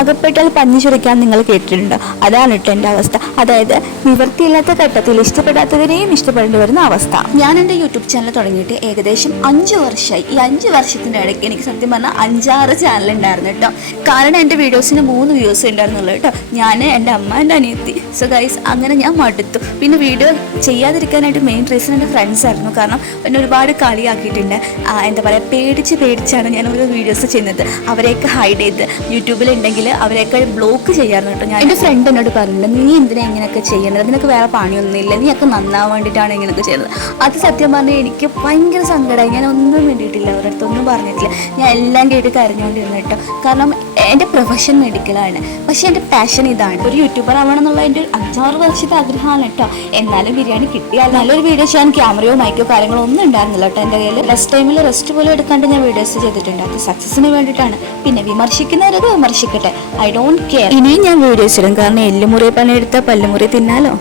അകപ്പെട്ടാൽ പഞ്ഞു ചുരക്കാൻ നിങ്ങൾ കേട്ടിട്ടുണ്ട്. അതാണ് കേട്ടോ എൻ്റെ അവസ്ഥ. അതായത് നിവൃത്തിയില്ലാത്ത ഘട്ടത്തിൽ ഇഷ്ടപ്പെടാത്തവരെയും ഇഷ്ടപ്പെടേണ്ടി വരുന്ന അവസ്ഥ. ഞാൻ എൻ്റെ യൂട്യൂബ് ചാനൽ തുടങ്ങിയിട്ട് ഏകദേശം 5 വർഷമായി. ഈ 5 വർഷത്തിൻ്റെ ഇടയ്ക്ക് എനിക്ക് സത്യം പറഞ്ഞാൽ 5-6 ചാനൽ ഉണ്ടായിരുന്നു കേട്ടോ. കാരണം എൻ്റെ വീഡിയോസിന് 3 വ്യൂസ് ഉണ്ടായിരുന്നുള്ളൂ കേട്ടോ. ഞാൻ, എൻ്റെ അമ്മ, എൻ്റെ അനിയത്തി. സോ ഗൈസ്, അങ്ങനെ ഞാൻ മടുത്തു. പിന്നെ വീഡിയോ ചെയ്യാതിരിക്കാനായിട്ട് മെയിൻ റീസൺ എൻ്റെ ഫ്രണ്ട്സ് ആയിരുന്നു. കാരണം എന്നെ ഒരുപാട് കളിയാക്കിയിട്ടുണ്ട്. എന്താ പറയുക, പേടിച്ചാണ് ഞാൻ ഓരോ വീഡിയോസ് ചെയ്യുന്നത്. അവരെയൊക്കെ ഹൈഡ് ചെയ്ത് യൂട്യൂബിലുണ്ടെങ്കിൽ അവരെയൊക്കെ ബ്ലോക്ക് ചെയ്യാറുണ്ട് കേട്ടോ. ഞാൻ എൻ്റെ ഫ്രണ്ട് എന്നോട് പറഞ്ഞിട്ടുണ്ട്, നീ എന്തിനാ ഇങ്ങനെയൊക്കെ ചെയ്യുന്നത്, അതിനൊക്കെ വേറെ പണിയൊന്നുമില്ല, നീയൊക്കെ നന്നാവാൻ വേണ്ടിയിട്ടാണ് ഇങ്ങനെയൊക്കെ ചെയ്യുന്നത്. അത് സത്യം പറഞ്ഞാൽ എനിക്ക് ഭയങ്കര സങ്കടമായി. ഞാൻ ഒന്നും വേണ്ടിയിട്ടില്ല, അവരുടെ അടുത്തൊന്നും പറഞ്ഞിട്ടില്ല. ഞാൻ എല്ലാം കേട്ട് കരഞ്ഞുകൊണ്ടിരുന്നു കേട്ടോ. കാരണം എൻ്റെ പ്രൊഫഷൻ മെഡിക്കലാണ്, പക്ഷേ എൻ്റെ പാഷൻ ഇതാണ്. ഒരു യൂട്യൂബർ ആവണം എന്നുള്ള എൻ്റെ 5-6 വർഷത്തെ ആഗ്രഹമാണ് കേട്ടോ. എന്നാലും ബിരിയാണി കിട്ടിയാൽ നല്ലൊരു വീഡിയോ ചെയ്യാൻ ക്യാമറയോ മൈക്കോ കാര്യങ്ങളോ ഒന്നും ഉണ്ടായിരുന്നില്ല കേട്ടോ എൻ്റെ കയ്യിൽ. റെസ്റ്റ് ടൈമിൽ റെസ്റ്റ് പോലും എടുക്കാണ്ട് ഞാൻ വീഡിയോസ് ചെയ്തിട്ടുണ്ട്. അത് സക്സസിന് വേണ്ടിയിട്ടാണ്. പിന്നെ വിമർശിക്കുന്നവരത് വിമർശിക്കട്ടെ, ഐ ഡോണ്ട് കെയർ. ഇനിയും ഞാൻ വീഡിയോസ് ഇടും, കാരണം എല്ലുമുറി പണിയെടുത്താൽ പല്ലുമുറി തിന്നാലോ.